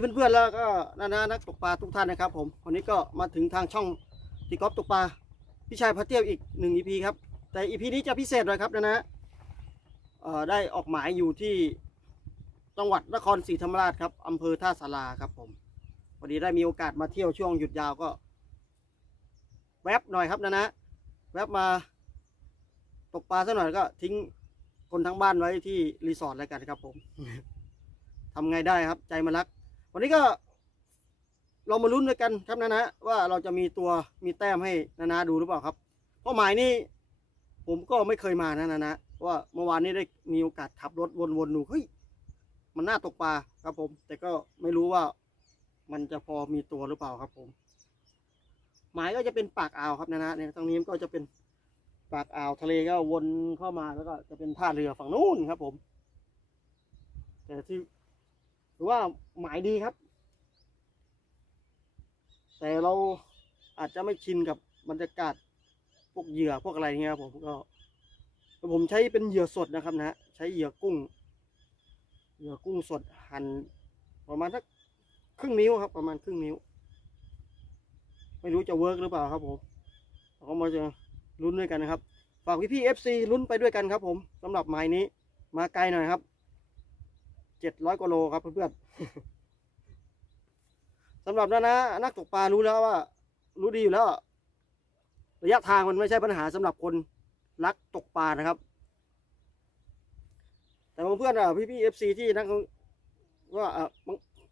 ีเพื่อนๆแล้วก็นานานักตกปลาทุกท่านนะครับผมวันนี้ก็มาถึงทางช่องตีกอล์ฟตกปลาพี่ชายพาเที่ยวอีกหนึ่งอีพีครับ แต่อีพีนี้จะพิเศษหน่อยครับนะนะได้ออกหมายอยู่ที่จังหวัดนครศรีธรรมราชครับอำเภอท่าสาราครับผมพอดีได้มีโอกาสมาเที่ยวช่วงหยุดยาวก็ แวบหน่อยครับนะนะ แวบมาตกปลาสักหน่อยก็ทิ้งคนทั้งบ้านไว้ที่รีสอร์ทแล้วกันครับผมทำไงได้ครับใจมันรัก วันนี้ก็เรามาลุ้นด้วยกันครับนะนะว่าเราจะมีตัวมีแต้มให้นานาดูหรือเปล่าครับ เพราะหมายนี้ผมก็ไม่เคยมานะนานะว่าเมื่อวานนี้ได้มีโอกาสขับรถวนๆดูเฮ้ยมันน่าตกปลาครับผม แต่ก็ไม่รู้ว่ามันจะพอมีตัวหรือเปล่าครับผม หมายก็จะเป็นปากอ่าวครับนะนะเนี่ยตรงนี้ก็จะเป็นปากอ่าวทะเลก็วนเข้ามาแล้วก็จะเป็นท่าเรือฝั่งนู้นครับผม แต่ที่ รือว่าหมายดีครับ แต่เราอาจจะไม่ชินกับบรรยากาศพวกเหยื่อพวกอะไรเงี้ยครับผมก็ผมใช้เป็นเหยื่อสดนะครับนะใช้เหยื่อกุ้ง เหยื่อกุ้งสดหั่นประมาณสักครึ่งนิ้วครับ ประมาณครึ่งนิ้ว ไม่รู้จะเวิร์กหรือเปล่าครับผมเราก็มาจะลุ้นด้วยกันนะครับ ฝากพี่พี่เอฟซีลุ้นไปด้วยกันครับผมสำหรับไม้นี้มาไกลหน่อยครับ เจ็ดร้อยกว่าโลครับเพื่อนๆสำหรับนะนนะ นักตกปลารู้แล้วว่า รู้ดีอยู่แล้ว ระยะทางมันไม่ใช่ปัญหาสำหรับคนรักตกปลานะครับ แต่เพื่อนอะพี่พี่เอฟซีที่นักว่าอ่า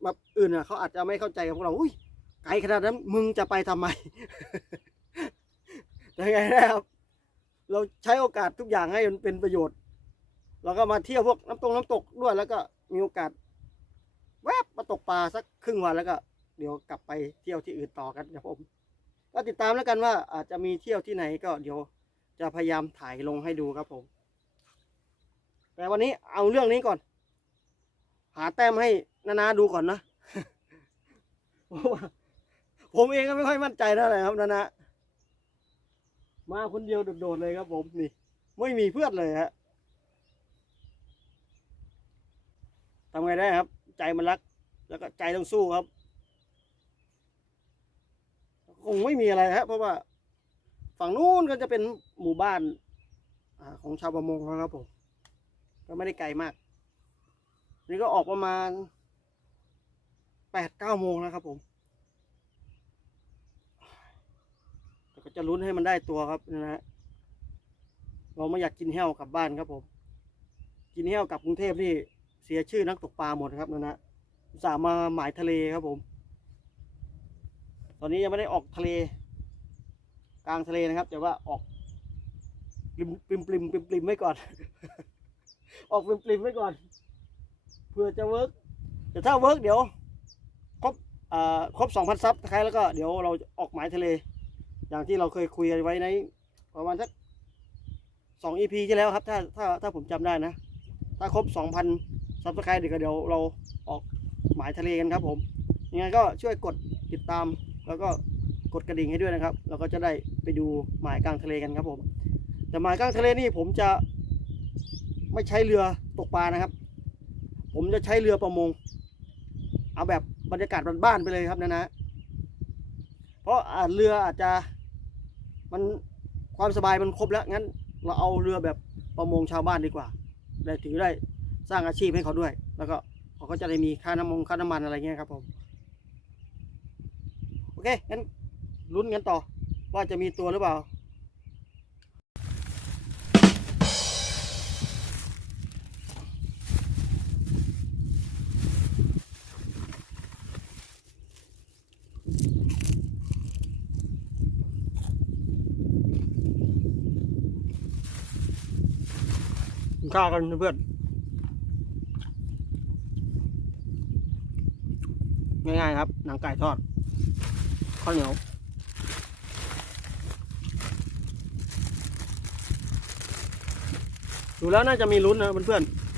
แบบอื่นเขาอาจจะไม่เข้าใจกับพวกเราอุ้ยไกลขนาดนั้นมึงจะไปทำไมแต่ไงนะครับ เราใช้โอกาสทุกอย่างให้มันเป็นประโยชน์ เราก็มาเที่ยวพวกน้ำตกน้ำตกด้วยแล้วก็ มีโอกาส แวบมาตกปลาสักครึ่งวันแล้วก็ เดี๋ยวกลับไปเที่ยวที่อื่นต่อกันครับผม ก็ติดตามแล้วกันว่าอาจจะมีเที่ยวที่ไหนก็เดี๋ยวจะพยายามถ่ายลงให้ดูครับผม แต่วันนี้เอาเรื่องนี้ก่อน หาแต้มให้นานาดูก่อนนะผมเองก็ไม่ค่อยมั่นใจเท่าไหร่ครับนานามาคนเดียวโดดๆเลยครับผมนี่ ไม่มีเพื่อนเลยฮะ ทำไงได้ครับ ใจมันรัก แล้วก็ใจต้องสู้ครับ คงไม่มีอะไรครับเพราะว่า ฝั่งนู้นก็จะเป็นหมู่บ้านอของชาวประมงนะครับผมก็ไม่ได้ไกลมาก นี่ก็ออกประมาณแปดเก้าโมงแล้วครับผมแต่ก็จะลุ้นให้มันได้ตัวครับนะฮะเราไม่อยากกินแห้วกลับบ้านครับผม กินแห้วกลับกรุงเทพนี่ เสียชื่อนักตกปลาหมดครับนะฮะอุตสามาหมายทะเลครับผม ตอนนี้ยังไม่ได้ออกทะเล กลางทะเลนะครับ แต่ว่าออกปริมปริมปริมปริมปริมไว้ก่อน ออกปริมปริมไว้ก่อนเพื่อจะเวิร์กแต่ถ้าเวิร์กเดี๋ยวครบอ่าครบสองพันซับใครแล้วก็เดี๋ยวเราออกหมายทะเล อย่างที่เราเคยคุยกันไว้ในประมาณสักสองอีพีที่แล้วครับ ถ้าถ้าถ้าผมจำได้นะ ถ้าครบสองพัน ซับสไครต์เดี๋ยวก็เดี๋ยวเราออกหมายทะเลกันครับผมยังไงก็ช่วยกดติดตาม แล้วก็กดกระดิ่งให้ด้วยนะครับ เราก็จะได้ไปดูหมายกลางทะเลกันครับผม แต่หมายกลางทะเลนี่ผมจะไม่ใช้เรือตกปลานะครับ ผมจะใช้เรือประมง เอาแบบบรรยากาศบ้านๆไปเลยครับนะนะ เพราะเรืออาจจะมันความสบายมันครบแล้วงั้น เราเอาเรือแบบประมงชาวบ้านดีกว่า ได้ถือได้ สร้างอาชีพให้เขาด้วย แล้วก็เขาก็จะได้มีค่าน้ำมงค่าน้ำมันอะไรเงี้ยครับผม โอเคงั้นลุ้นกันต่อ ว่าจะมีตัวหรือเปล่าข้ากันเพื่อนง่ายๆครับ หนังไก่ทอดข้าวเหนียวดูแล้วน่าจะมีลุ้นนะเพื่อนๆ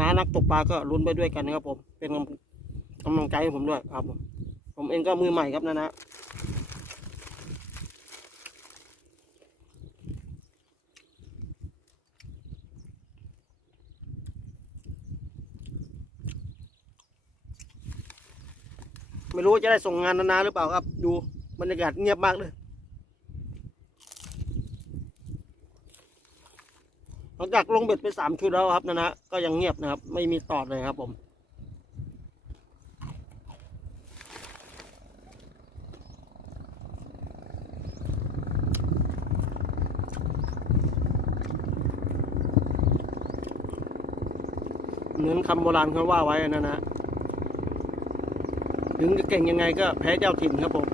นะนักตกปลาก็ลุ้นไปด้วยกันนะครับผม เป็นกำลังใจให้ผมด้วยครับผม ผมเองก็มือใหม่ครับนะนะ ไม่รู้จะได้ส่งงานนานๆหรือเปล่าครับ ดูบรรยากาศเงียบมากเลยหลังจากลงเบ็ดไปสามชุดแล้วครับนะนะก็ยังเงียบนะครับ ไม่มีตอดเลยครับผมเหมือนคำโบราณเขาว่าไว้นะนะ ถึงจะเก่งยังไงก็แพ้เจ้าถิ่นครับผม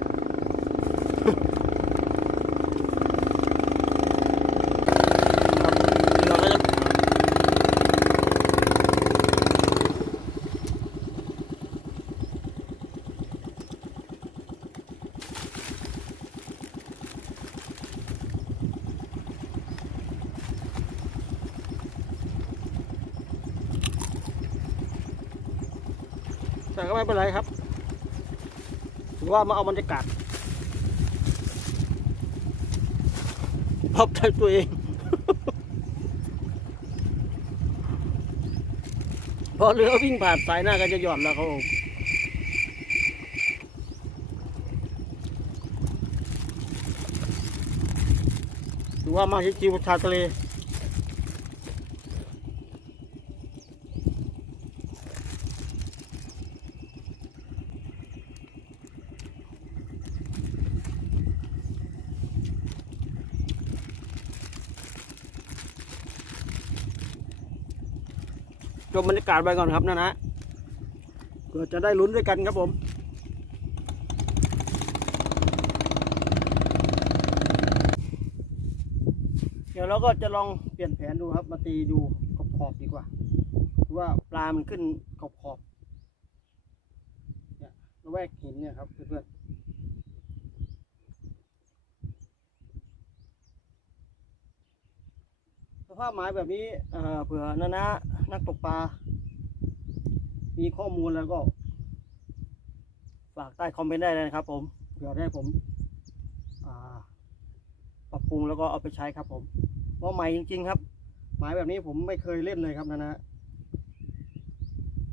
แต่ก็ไม่เป็นไรครับ ว่ามาเอาบรรยากาศพบใจตัวเองพอเรือวิ่งผ่านสายหน้าก็จะหย่อนแล้วครับผมถือว่ามาชิวชาทะเล บรรยากาศไปก่อนครับนะนะเพื่อจะได้ลุ้นด้วยกันครับผมเดี๋ยวเราก็จะลองเปลี่ยนแผนดูครับ มาตีดูขอบขอบๆดีกว่าดูว่าปลามันขึ้นขอบขอบๆเนี่ยระแวกหินเนี่ยครับเพื่อนๆ สภาพหมายแบบนี้เผื่อนะนะนักตกปลา มีข้อมูลแล้วก็ ฝากใต้คอมเมนต์ได้เลยนะครับ ผมเผื่อได้ผมปรับปรุงแล้วก็เอาไปใช้ครับ ผมเพราะใหม่จริง ๆ ครับ หมายแบบนี้ผมไม่เคยเล่นเลยครับนะนะ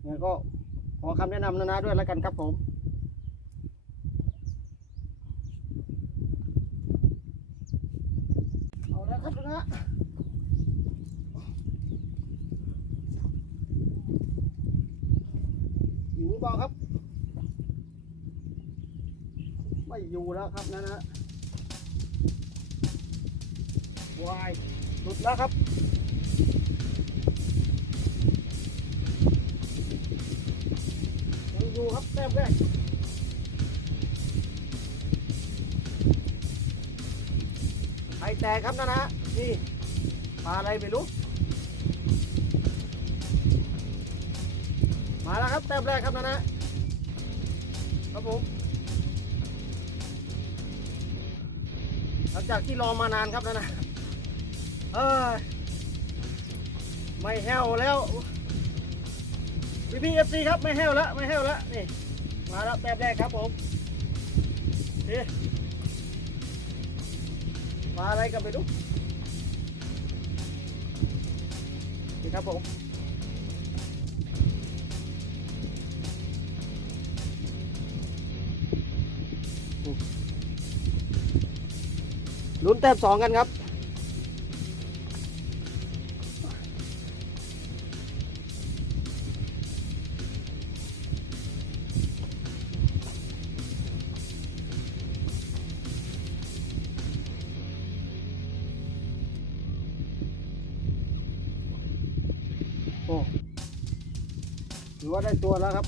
งั้นก็ขอคำแนะนำนะนะด้วยแล้วกันครับผมเอาแล้วครับนะนะ อยู่หรือ เปล่าครับ ไม่อยู่แล้วครับนะนะวายหลุดแล้วครับยังอยู่ครับแต้มแรกไข่แตกครับนะนะนี่ปลาอะไรไม่รู้ มาแล้วครับแต้มแรกครับนะนะครับผมหลังจากที่รอมานานครับนะนะเออไม่แห้วแล้วพี่พีเอฟซีครับไม่แห้วแล้วไม่แห้วแล้วนี่มาแล้วแต้มแรกครับผมนี่มาอะไรกันไปดูนี่ครับผม ลุ้นแต้มสองกันครับ โอ้ถือว่าได้ตัวแล้วครับ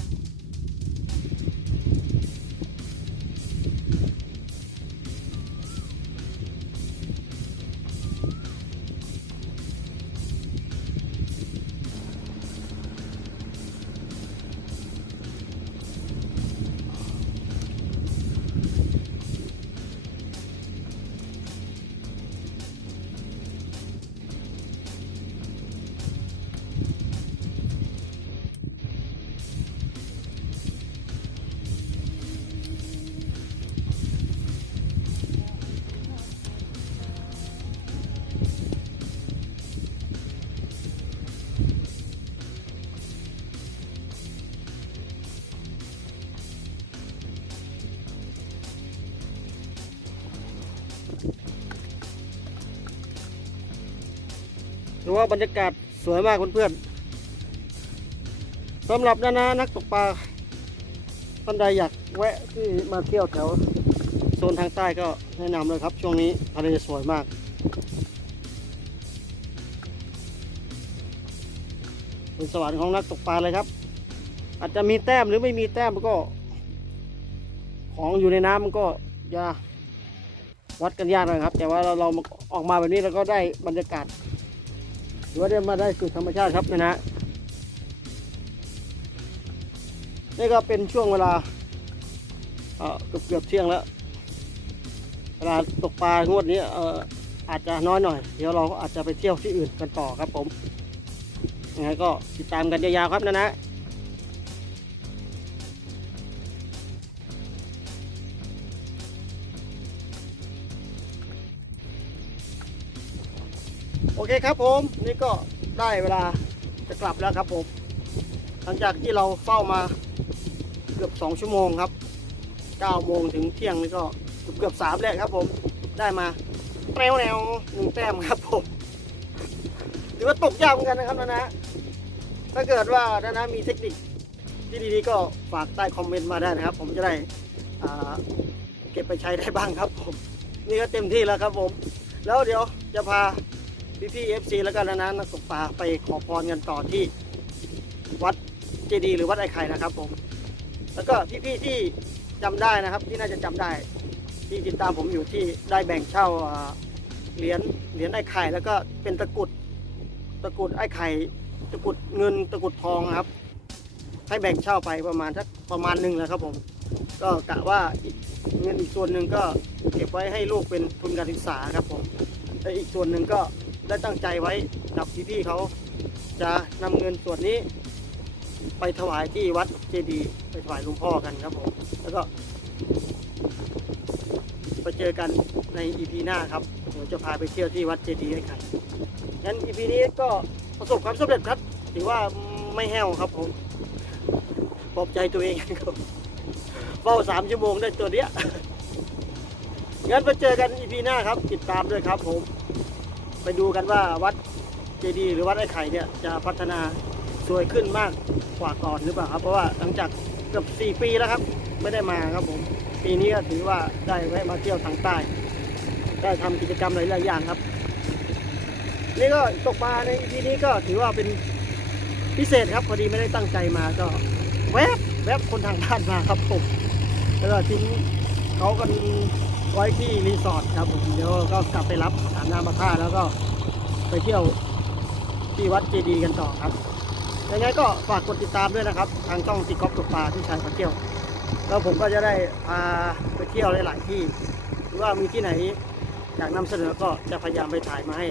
ือว่าบรรยากาศสวยมากเพื่อนๆสำหรับนานานักตกปลาท่านใดอยากแวะที่มาเที่ยวแถวโซนทางใต้ก็แนะนำเลยครับ ช่วงนี้ทะเลสวยมาก เป็นสวรรค์ของนักตกปลาเลยครับ อาจจะมีแต้มหรือไม่มีแต้มมันก็ ของอยู่ในน้ำมันก็ยาวัดกันยากนะครับ แต่ว่าเราเราออกมาแบบนี้เราก็ได้บรรยากาศ หรือว่าได้มาได้สู่ธรรมชาติครับนะฮะนี่ก็เป็นช่วงเวลาเกือบเกือบเที่ยงแล้วเวลาตกปลางวดนี้เอออาจจะน้อยหน่อย เดี๋ยวเราอาจจะไปเที่ยวที่อื่นกันต่อครับผมยังไงก็ติดตามกันยาวๆครับนะนะ เคครับผมนี่ก็ได้เวลาจะกลับแล้วครับผมหลังจากที่เราเฝ้ามาเกือบสองชั่วโมงครับเก้าโมงถึงเที่ยงนี่ก็เกือบเกือบสามแล้วครับผมได้มาแนวแนวหนึ่งแต้มครับผมถือว่าตกยากเหมือนกันนะครับนะนะถ้าเกิดว่านะนะมีเทคนิคที่ดีๆก็ฝากใต้คอมเมนต์มาได้นะครับ ผมจะได้เก็บไปใช้ได้บ้างครับผม นี่ก็เต็มที่แล้วครับผม แล้วเดี๋ยวจะพา พี่พี่เอฟซีแล้วก็นะนะนักตกปลาไปขอพรกันต่อที่วัดเจดีย์หรือวัดไอ้ไข่นะครับผม แล้วก็พี่ๆ ที่จำได้นะครับ ที่น่าจะจำได้ที่ติดตามผมอยู่ที่ได้แบ่งเช่าเหรียญเหรียญไอ้ไข่ แล้วก็เป็นตะกุดตะกุดไอ้ไข่ตะกุดเงินตะกุดทองนะครับ ให้แบ่งเช่าไปประมาณสักประมาณหนึ่งแล้วครับผม ก็กะว่าเงินอีกส่วนหนึ่งก็เก็บไว้ให้ลูกเป็นทุนการศึกษาครับผมและอีกส่วนหนึ่งก็ ได้ตั้งใจไว้กับพี่ๆเขาจะนำเงินส่วนนี้ ไปถวายที่วัดเจดีย์ไปถวายหลวงพ่อกันครับผมแล้วก็ไปเจอกันในอีพีหน้าครับเดี๋ยวจะพาไปเที่ยวที่วัดเจดีย์ไอ้ไข่งั้นอีพีนี้ก็ประสบความสำเร็จครับถือว่าไม่แห้วครับผมปลอบใจตัวเองครับเฝ้าสามชั่วโมงได้ตัวเนี้ยงั้นไปเจอกันอีพีหน้าครับ ติดตามด้วยครับผม ไปดูกันว่าวัดเจดีย์หรือวัดไอ้ไข่เนี่ยจะพัฒนาสวยขึ้นมากกว่าก่อนหรือเปล่าครับ เพราะว่าหลังจากเกือบ 4 ปีแล้วครับ ไม่ได้มาครับผม ปีนี้ก็ถือว่าได้แวะมาเที่ยวทางใต้ ได้ทำกิจกรรมหลายๆอย่างครับ นี่ก็ตกปลาในทีนี้ก็ถือว่าเป็นพิเศษครับ พอดีไม่ได้ตั้งใจมาก็แวบแวบคนทางบ้านมาครับผมแล้วก็ทิ้งเขากัน ไว้ที่รีสอร์ทครับผมเดี๋ยวก็กลับไปรับอาบน้ำมาท่าแล้วก็ไปเที่ยวที่วัดเจดีย์กันต่อครับยังไงก็ฝากกดติดตามด้วยนะครับ ทางช่องติกอฟตกปลาที่ชายพาเที่ยว แล้วผมก็จะได้พาไปเที่ยวหลาย ๆ ที่หรือว่ามีที่ไหนอยากนำเสนอก็จะพยายามไปถ่ายมาให้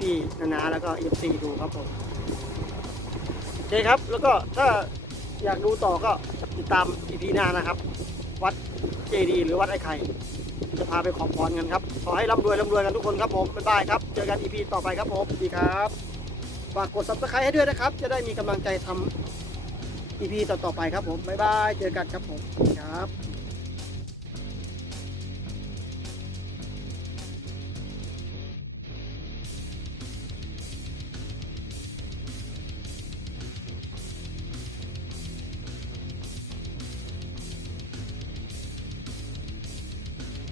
พี่ๆนานาแล้วก็เอฟซีดูครับผมโอเคครับ แล้วก็ถ้าอยากดูต่อก็ติดตามอีพีหน้านะครับ วัดเจดีย์หรือวัดไอ้ไข่ จะพาไปขอพรกันครับ ขอให้ร่ำรวยร่ำรวยกันทุกคนครับผม บ๊ายบายครับ เจอกันอีพีต่อไปครับผม สวัสดีครับ ฝากกด subscribe ให้ด้วยนะครับ จะได้มีกำลังใจทำอีพีต่อๆไปครับผม บ๊ายบาย เจอกันครับผมครับ